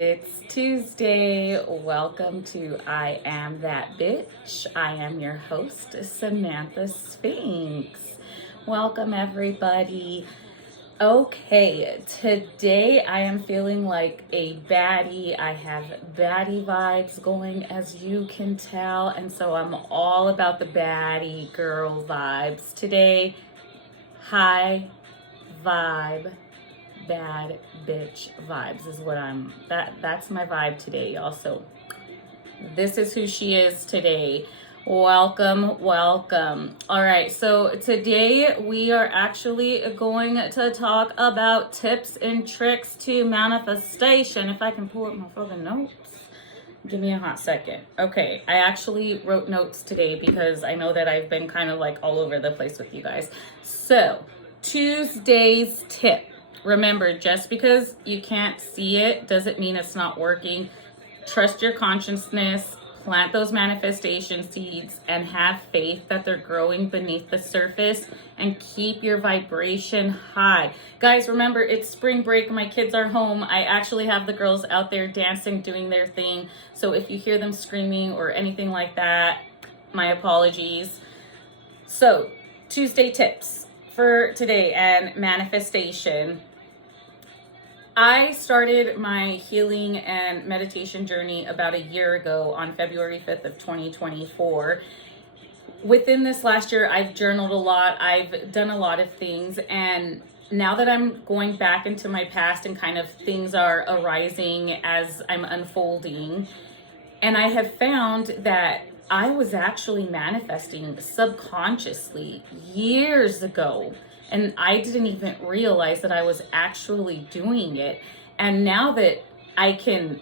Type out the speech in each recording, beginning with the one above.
It's Tuesday. Welcome to I Am That Bitch. I am your host, Samantha Sphinx. Welcome, everybody. Okay, today I am feeling like a baddie. I have baddie vibes going, as you can tell, and so I'm all about the baddie girl vibes. Today, high vibe, bad bitch vibes is what that's my vibe today, y'all. So this is who she is today. Welcome. All right, so today we are actually going to talk about tips and tricks to manifestation. If I can pull up my fucking notes. Give me a hot second. Okay, I actually wrote notes today because I know that I've been kind of like all over the place with you guys. So, Tuesday's tip. Remember, just because you can't see it doesn't mean it's not working. Trust your consciousness, plant those manifestation seeds, and have faith that they're growing beneath the surface, and keep your vibration high. Guys, remember, it's spring break. My kids are home. I actually have the girls out there dancing, doing their thing. So if you hear them screaming or anything like that, my apologies. So, Tuesday tips for today and manifestation. I started my healing and meditation journey about a year ago on February 5th of 2024. Within this last year, I've journaled a lot. I've done a lot of things. And now that I'm going back into my past and kind of things are arising as I'm unfolding, and I have found that I was actually manifesting subconsciously years ago. And I didn't even realize that I was actually doing it. And now that I can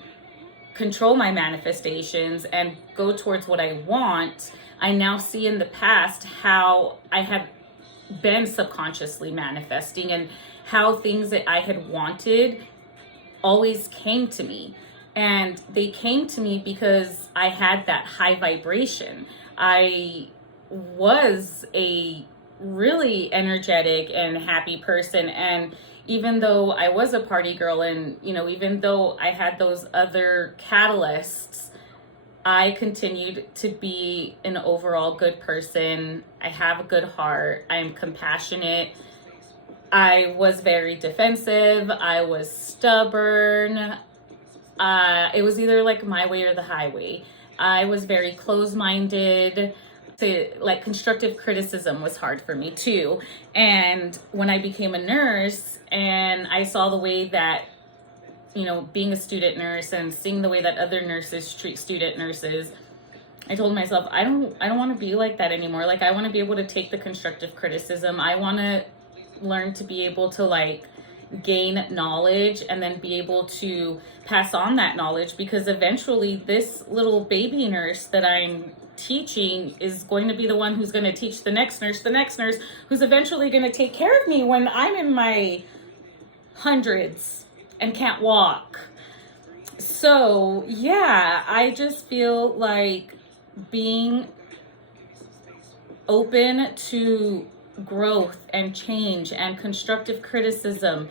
control my manifestations and go towards what I want, I now see in the past how I had been subconsciously manifesting and how things that I had wanted always came to me. And they came to me because I had that high vibration. I was a really energetic and happy person, and even though I was a party girl, and even though I had those other catalysts, I continued to be an overall good person. I have a good heart. I'm compassionate. I was very defensive. I was stubborn. It was either like my way or the highway. I was very close-minded. Like constructive criticism was hard for me too. And when I became a nurse and I saw the way that, being a student nurse and seeing the way that other nurses treat student nurses, I told myself, I don't want to be like that anymore. Like, I want to be able to take the constructive criticism. I want to learn to be able to gain knowledge and then be able to pass on that knowledge, because eventually this little baby nurse that I'm teaching is going to be the one who's going to teach the next nurse, who's eventually going to take care of me when I'm in my hundreds and can't walk. So yeah, I just feel like being open to growth and change and constructive criticism,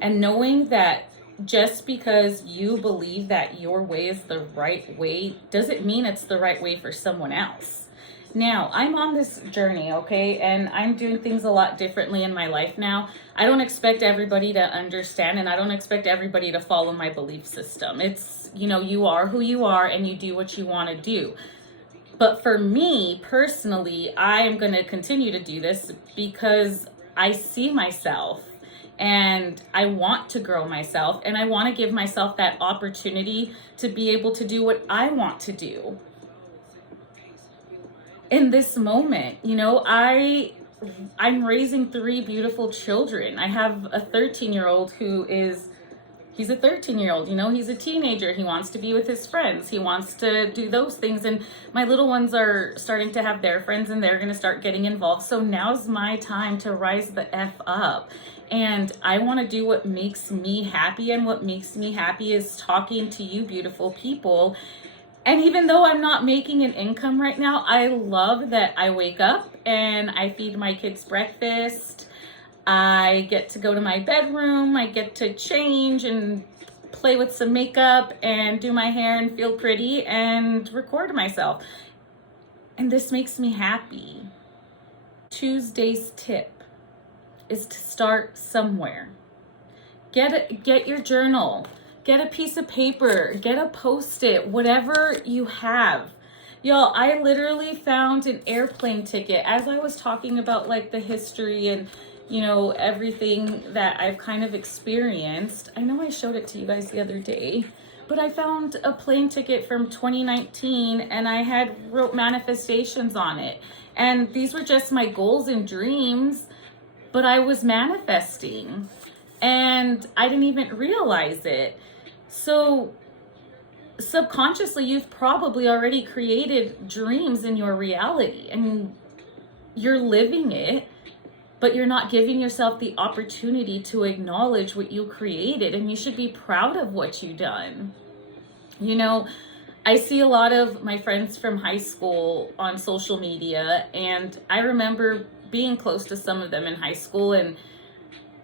and knowing that just because you believe that your way is the right way doesn't mean it's the right way for someone else. Now, I'm on this journey, okay, and I'm doing things a lot differently in my life now. I don't expect everybody to understand, and I don't expect everybody to follow my belief system. It's, you are who you are and you do what you want to do. But for me personally, I am going to continue to do this because I see myself and I want to grow myself, and I want to give myself that opportunity to be able to do what I want to do in this moment. I'm raising 3 beautiful children. I have a 13-year-old he's a 13-year-old, he's a teenager. He wants to be with his friends. He wants to do those things. And my little ones are starting to have their friends, and they're going to start getting involved. So now's my time to rise the F up. And I want to do what makes me happy. And what makes me happy is talking to you beautiful people. And even though I'm not making an income right now, I love that I wake up and I feed my kids breakfast. I get to go to my bedroom. I get to change and play with some makeup and do my hair and feel pretty and record myself. And this makes me happy. Tuesday's tip is to start somewhere. Get your journal, get a piece of paper, get a Post-it, whatever you have. Y'all, I literally found an airplane ticket as I was talking about like the history and, you know, everything that I've kind of experienced. I know I showed it to you guys the other day, but I found a plane ticket from 2019 and I had wrote manifestations on it. And these were just my goals and dreams, but I was manifesting and I didn't even realize it. So subconsciously, you've probably already created dreams in your reality and you're living it, but you're not giving yourself the opportunity to acknowledge what you created, and you should be proud of what you've done. You know, I see a lot of my friends from high school on social media, and I remember being close to some of them in high school. And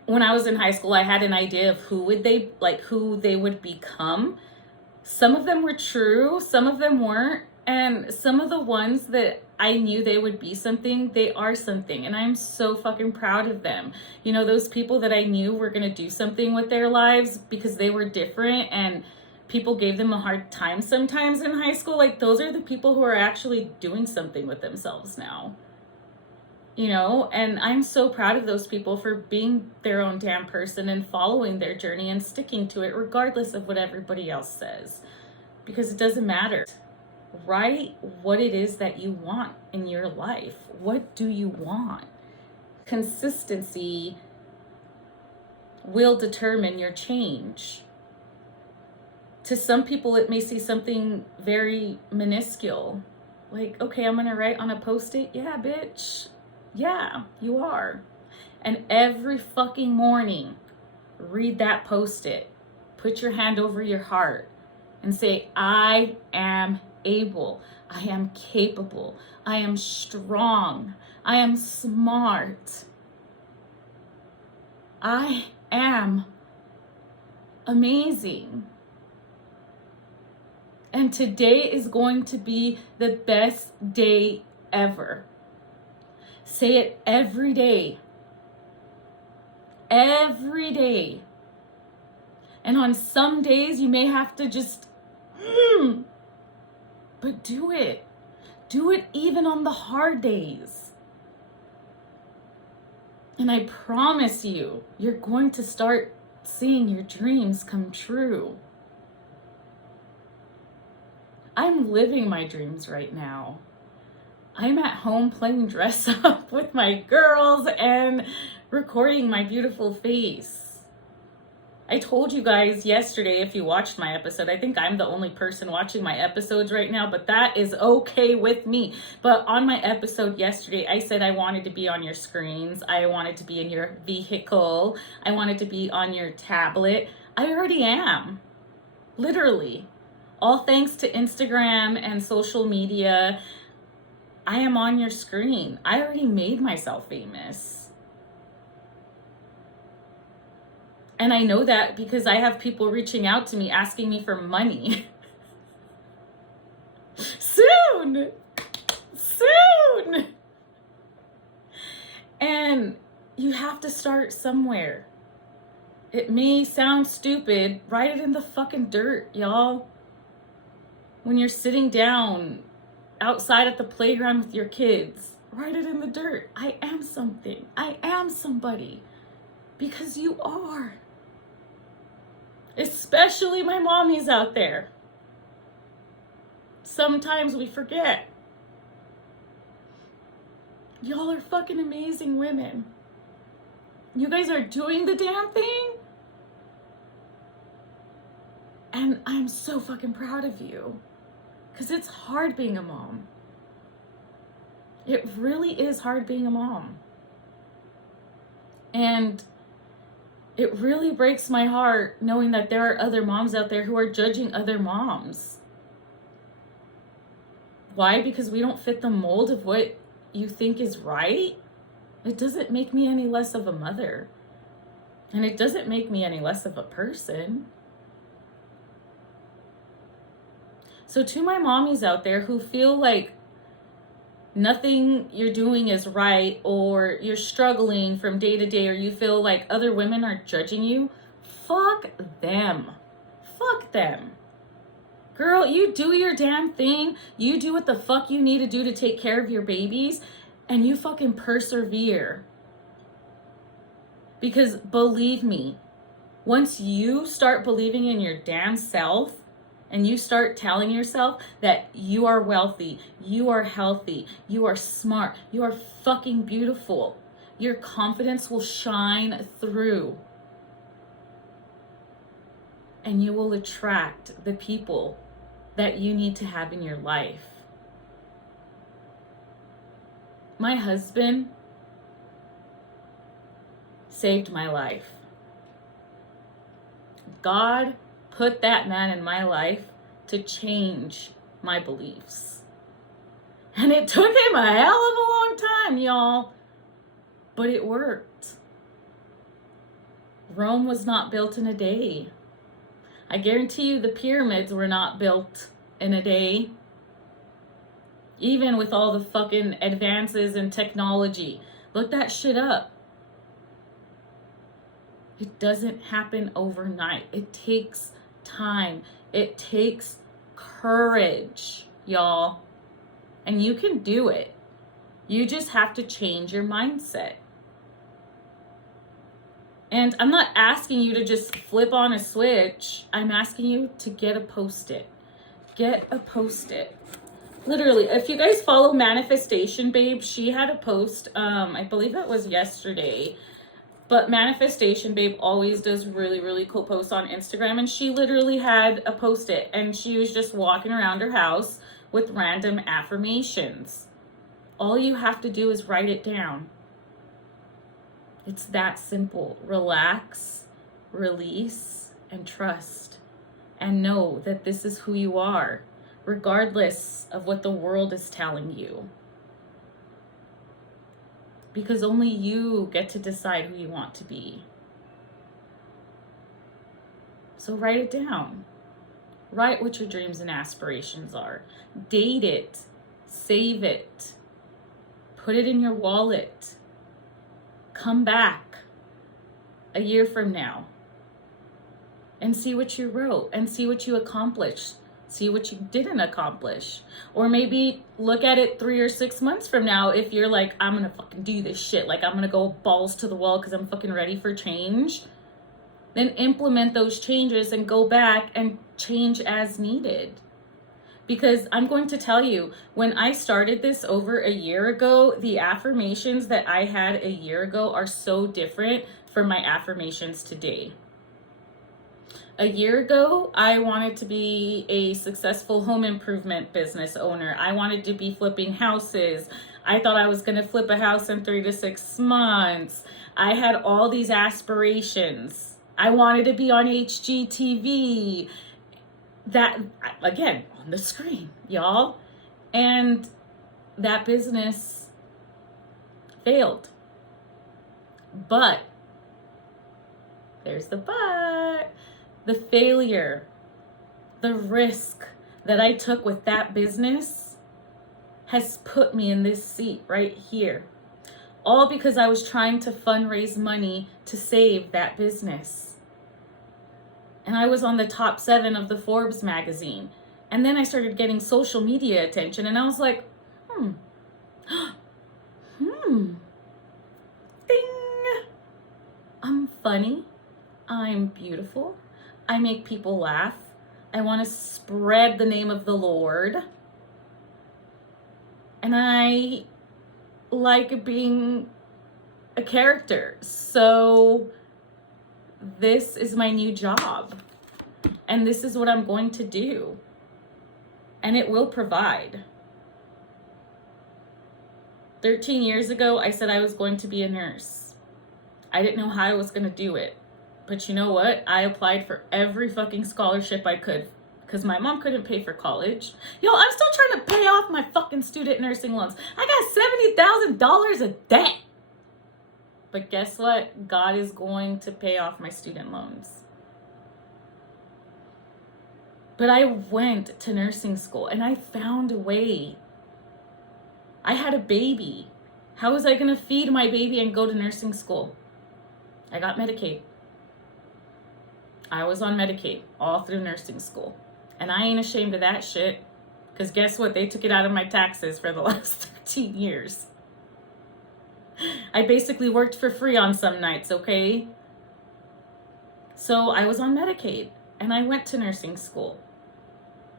when I was in high school, I had an idea of who they would become. Some of them were true, some of them weren't, and some of the ones that I knew they would be something, they are something, and I'm so fucking proud of them. You know, those people that I knew were gonna do something with their lives because they were different and people gave them a hard time sometimes in high school, like those are the people who are actually doing something with themselves now. You know, and I'm so proud of those people for being their own damn person and following their journey and sticking to it regardless of what everybody else says, because it doesn't matter. Write what it is that you want in your life. What do you want? Consistency will determine your change. To some people, it may see something very minuscule. Like, okay, I'm gonna write on a Post-it. Yeah, bitch. Yeah, you are. And every fucking morning, read that Post-it. Put your hand over your heart and say, I am able. I am capable. I am strong. I am smart. I am amazing. And today is going to be the best day ever. Say it every day. Every day. And on some days you may have to just, but do it. Do it even on the hard days. And I promise you, you're going to start seeing your dreams come true. I'm living my dreams right now. I'm at home playing dress up with my girls and recording my beautiful face. I told you guys yesterday, if you watched my episode, I think I'm the only person watching my episodes right now, but that is okay with me. But on my episode yesterday, I said I wanted to be on your screens. I wanted to be in your vehicle. I wanted to be on your tablet. I already am. Literally. All thanks to Instagram and social media, I am on your screen. I already made myself famous. And I know that because I have people reaching out to me asking me for money. Soon! Soon! And you have to start somewhere. It may sound stupid. Write it in the fucking dirt, y'all. When you're sitting down outside at the playground with your kids, write it in the dirt. I am something. I am somebody. Because you are. Especially my mommies out there. Sometimes we forget. Y'all are fucking amazing women. You guys are doing the damn thing. And I'm so fucking proud of you. Because it's hard being a mom. It really is hard being a mom. And it really breaks my heart knowing that there are other moms out there who are judging other moms. Why? Because we don't fit the mold of what you think is right. It doesn't make me any less of a mother. And it doesn't make me any less of a person. So to my mommies out there who feel like nothing you're doing is right, or you're struggling from day to day, or you feel like other women are judging you, fuck them. Fuck them. Girl, you do your damn thing. You do what the fuck you need to do to take care of your babies, and you fucking persevere. Because believe me, once you start believing in your damn self, and you start telling yourself that you are wealthy, you are healthy, you are smart, you are fucking beautiful, your confidence will shine through. And you will attract the people that you need to have in your life. My husband saved my life. God put that man in my life to change my beliefs. And it took him a hell of a long time, y'all. But it worked. Rome was not built in a day. I guarantee you the pyramids were not built in a day. Even with all the fucking advances in technology. Look that shit up. It doesn't happen overnight. It takes time. It takes courage, y'all. And you can do it. You just have to change your mindset. And I'm not asking you to just flip on a switch. I'm asking you to get a Post-it. Get a Post-it. Literally, if you guys follow Manifestation Babe, she had a post, I believe it was yesterday. But Manifestation Babe always does really, really cool posts on Instagram. And she literally had a Post-it. And she was just walking around her house with random affirmations. All you have to do is write it down. It's that simple. Relax, release, and trust. And know that this is who you are, regardless of what the world is telling you. Because only you get to decide who you want to be. So write it down. Write what your dreams and aspirations are. Date it. Save it. Put it in your wallet. Come back a year from now and see what you wrote and see what you accomplished. See what you didn't accomplish. Or maybe look at it 3 or 6 months from now if you're like, I'm gonna fucking do this shit. Like, I'm gonna go balls to the wall because I'm fucking ready for change. Then implement those changes and go back and change as needed. Because I'm going to tell you, when I started this over a year ago, the affirmations that I had a year ago are so different from my affirmations today. A year ago, I wanted to be a successful home improvement business owner. I wanted to be flipping houses. I thought I was going to flip a house in 3 to 6 months. I had all these aspirations. I wanted to be on HGTV. That, again, on the screen, y'all. And that business failed. But, there's the but. The failure, the risk that I took with that business has put me in this seat right here. All because I was trying to fundraise money to save that business. And I was on the top 7 of the Forbes magazine. And then I started getting social media attention and I was like, ding. I'm funny. I'm beautiful. I make people laugh. I want to spread the name of the Lord. And I like being a character. So this is my new job. And this is what I'm going to do. And it will provide. 13 years ago, I said I was going to be a nurse. I didn't know how I was going to do it. But you know what? I applied for every fucking scholarship I could because my mom couldn't pay for college. Yo, I'm still trying to pay off my fucking student nursing loans. I got $70,000 of debt. But guess what? God is going to pay off my student loans. But I went to nursing school and I found a way. I had a baby. How was I going to feed my baby and go to nursing school? I got Medicaid. I was on Medicaid all through nursing school. And I ain't ashamed of that shit. Because guess what? They took it out of my taxes for the last 13 years. I basically worked for free on some nights, okay? So I was on Medicaid. And I went to nursing school.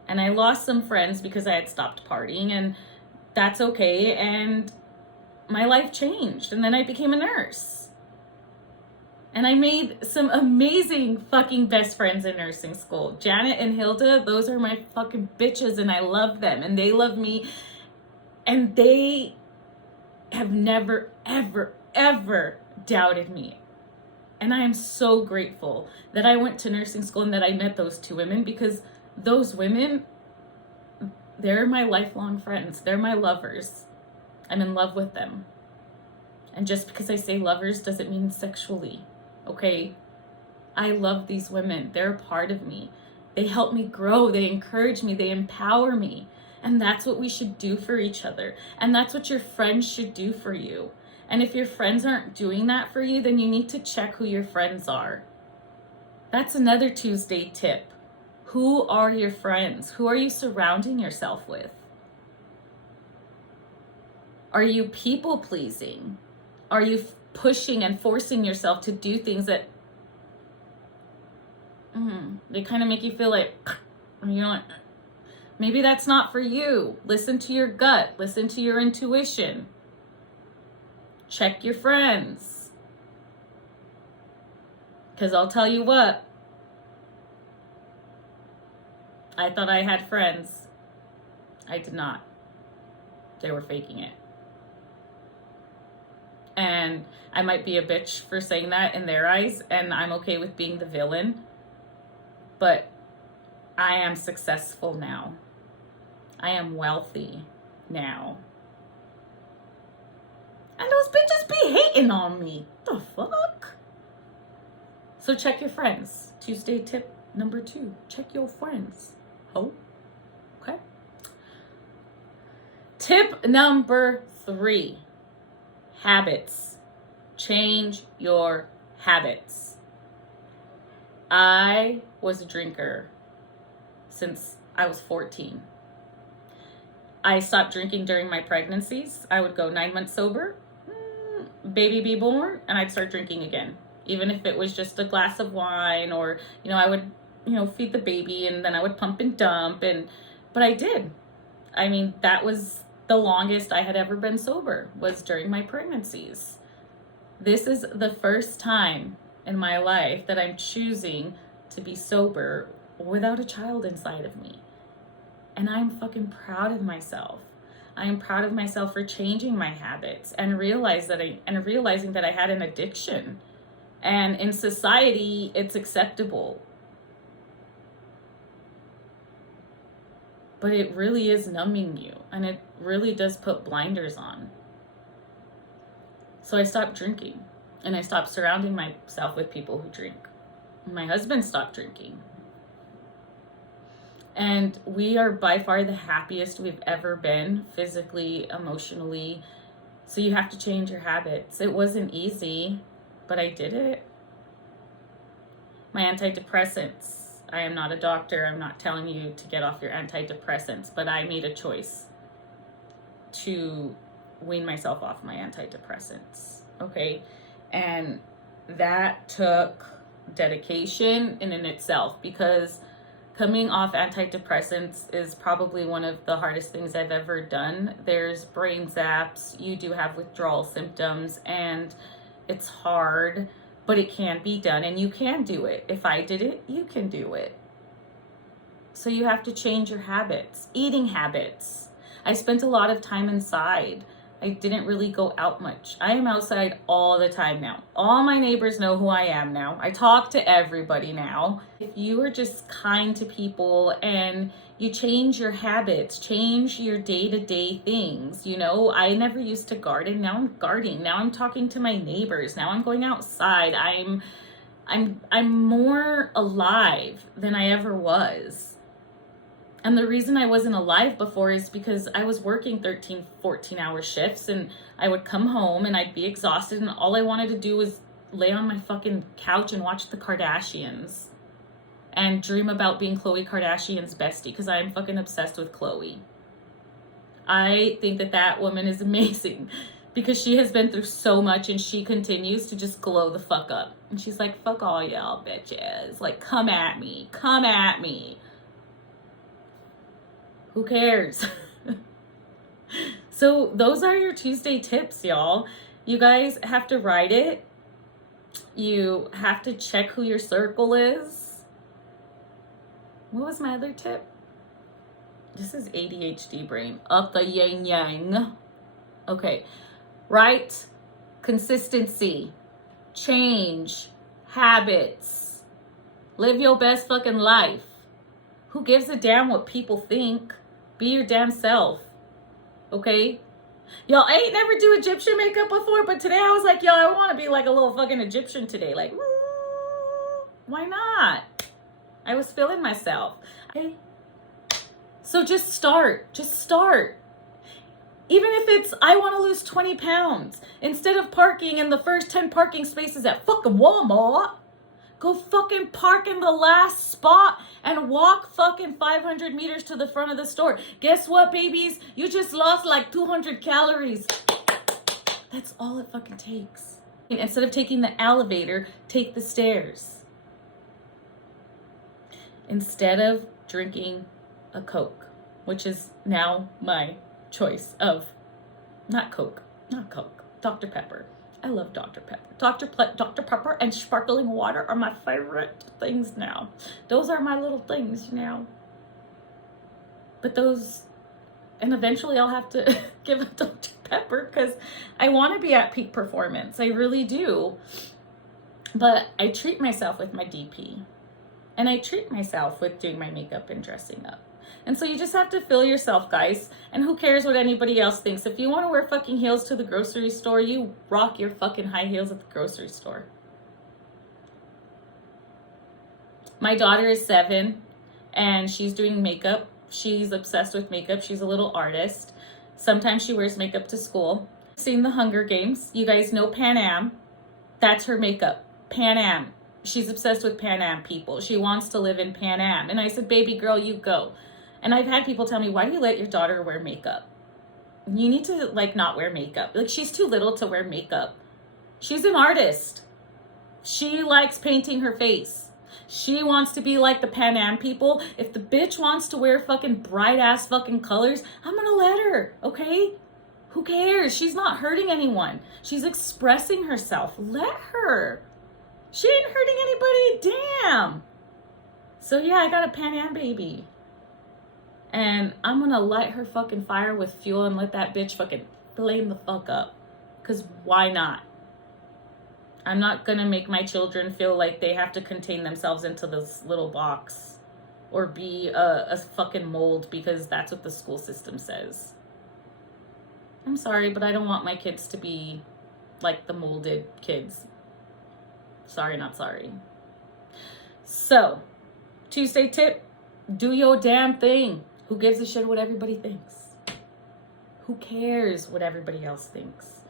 And I lost some friends because I had stopped partying. And that's okay. And my life changed. And then I became a nurse. And I made some amazing fucking best friends in nursing school. Janet and Hilda, those are my fucking bitches and I love them and they love me. And they have never, ever, ever doubted me. And I am so grateful that I went to nursing school and that I met those two women, because those women, they're my lifelong friends. They're my lovers. I'm in love with them. And just because I say lovers doesn't mean sexually. Okay, I love these women. They're a part of me. They help me grow. They encourage me. They empower me. And that's what we should do for each other. And that's what your friends should do for you. And if your friends aren't doing that for you, then you need to check who your friends are. That's another Tuesday tip. Who are your friends? Who are you surrounding yourself with? Are you people pleasing? Are you pushing and forcing yourself to do things that they kind of make you feel like, you know, maybe that's not for you. Listen to your gut. Listen to your intuition. Check your friends. Because I'll tell you what, I thought I had friends. I did not. They were faking it. And I might be a bitch for saying that in their eyes, and I'm okay with being the villain. But I am successful now. I am wealthy now. And those bitches be hating on me. The fuck? So check your friends. Tuesday tip number 2. Check your friends. Oh, okay. Tip number 3. Habits. Change your habits. I was a drinker since I was 14. I stopped drinking during my pregnancies. I would go 9 months sober, baby be born, and I'd start drinking again. Even if it was just a glass of wine, or, I would, feed the baby and then I would pump and dump. But I did. I mean, that was the longest I had ever been sober, was during my pregnancies. This is the first time in my life that I'm choosing to be sober without a child inside of me. And I'm fucking proud of myself. I am proud of myself for changing my habits and realizing that I had an addiction. And in society, it's acceptable. But it really is numbing you, and it really does put blinders on. So I stopped drinking, and I stopped surrounding myself with people who drink. My husband stopped drinking. And we are by far the happiest we've ever been, physically, emotionally. So you have to change your habits. It wasn't easy, but I did it. My antidepressants. I am not a doctor. I'm not telling you to get off your antidepressants, but I made a choice to wean myself off my antidepressants. Okay. And that took dedication in itself, because coming off antidepressants is probably one of the hardest things I've ever done. There's brain zaps, you do have withdrawal symptoms, and it's hard, but it can be done, and you can do it. If I did it, you can do it. So you have to change your habits. Eating habits. I spent a lot of time inside. I didn't really go out much. I am outside all the time now. All my neighbors know who I am now. I talk to everybody now. If you are just kind to people and you change your habits, change your day-to-day things, I never used to garden. Now I'm gardening. Now I'm talking to my neighbors. Now I'm going outside. I'm more alive than I ever was. And the reason I wasn't alive before is because I was working 13, 14-hour shifts, and I would come home and I'd be exhausted, and all I wanted to do was lay on my fucking couch and watch the Kardashians and dream about being Khloe Kardashian's bestie, because I'm fucking obsessed with Khloe. I think that that woman is amazing because she has been through so much and she continues to just glow the fuck up. And she's like, fuck all y'all bitches. Like, come at me. Come at me. Who cares? So those are your Tuesday tips, y'all. You guys have to write it. You have to check who your circle is. What was my other tip? This is ADHD brain. Up the yin yang. Okay. Right? Consistency. Change. Habits. Live your best fucking life. Who gives a damn what people think? Be your damn self. Okay? Y'all, I ain't never do Egyptian makeup before, but today I was like, yo, I want to be like a little fucking Egyptian today. Like, why not? I was feeling myself. So just start. Just start. Even if it's, I want to lose 20 pounds. Instead of parking in the first 10 parking spaces at fucking Walmart, go fucking park in the last spot and walk fucking 500 meters to the front of the store. Guess what, babies? You just lost like 200 calories. That's all it fucking takes. Instead of taking the elevator, take the stairs. Instead of drinking a Coke, which is now my choice of not Coke, Dr. Pepper. I love Dr. Pepper. Dr. Pepper and sparkling water are my favorite things now. Those are my little things now. But those, and eventually I'll have to give up Dr. Pepper because I want to be at peak performance. I really do. But I treat myself with my DP. And I treat myself with doing my makeup and dressing up. And so you just have to feel yourself, guys. And who cares what anybody else thinks? If you want to wear fucking heels to the grocery store, you rock your fucking high heels at the grocery store. My daughter is 7 and she's doing makeup. She's obsessed with makeup. She's a little artist. Sometimes she wears makeup to school. Seen the Hunger Games. You guys know Pan Am. That's her makeup. Pan Am. She's obsessed with Pan Am people. She wants to live in Pan Am. And I said, baby girl, you go. And I've had people tell me, why do you let your daughter wear makeup? You need to like not wear makeup. Like, she's too little to wear makeup. She's an artist. She likes painting her face. She wants to be like the Pan Am people. If the bitch wants to wear fucking bright ass fucking colors, I'm gonna let her, okay? Who cares? She's not hurting anyone. She's expressing herself. Let her. She ain't hurting anybody, damn. So yeah, I got a Pan Am baby. And I'm gonna light her fucking fire with fuel and let that bitch fucking flame the fuck up. Cause why not? I'm not gonna make my children feel like they have to contain themselves into this little box or be a fucking mold because that's what the school system says. I'm sorry, but I don't want my kids to be like the molded kids. Sorry, not sorry. So, Tuesday tip, do your damn thing. Who gives a shit what everybody thinks? Who cares what everybody else thinks?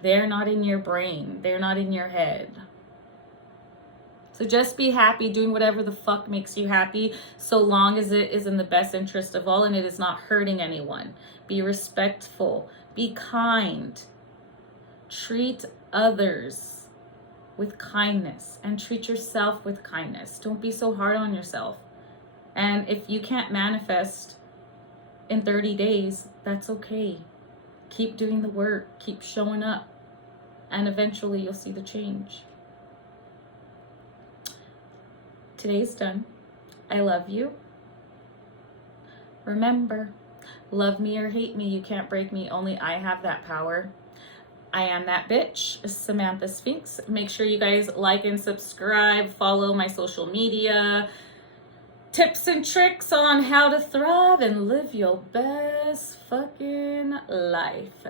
They're not in your brain. They're not in your head. So just be happy doing whatever the fuck makes you happy, so long as it is in the best interest of all and it is not hurting anyone. Be respectful. Be kind. Treat others with kindness and treat yourself with kindness. Don't be so hard on yourself. And if you can't manifest in 30 days, that's okay. Keep doing the work. Keep showing up. And eventually you'll see the change. Today's done. I love you. Remember, love me or hate me, you can't break me. Only I have that power. I am that bitch, Samantha Sphinx. Make sure you guys like and subscribe. Follow my social media. Tips and tricks on how to thrive and live your best fucking life.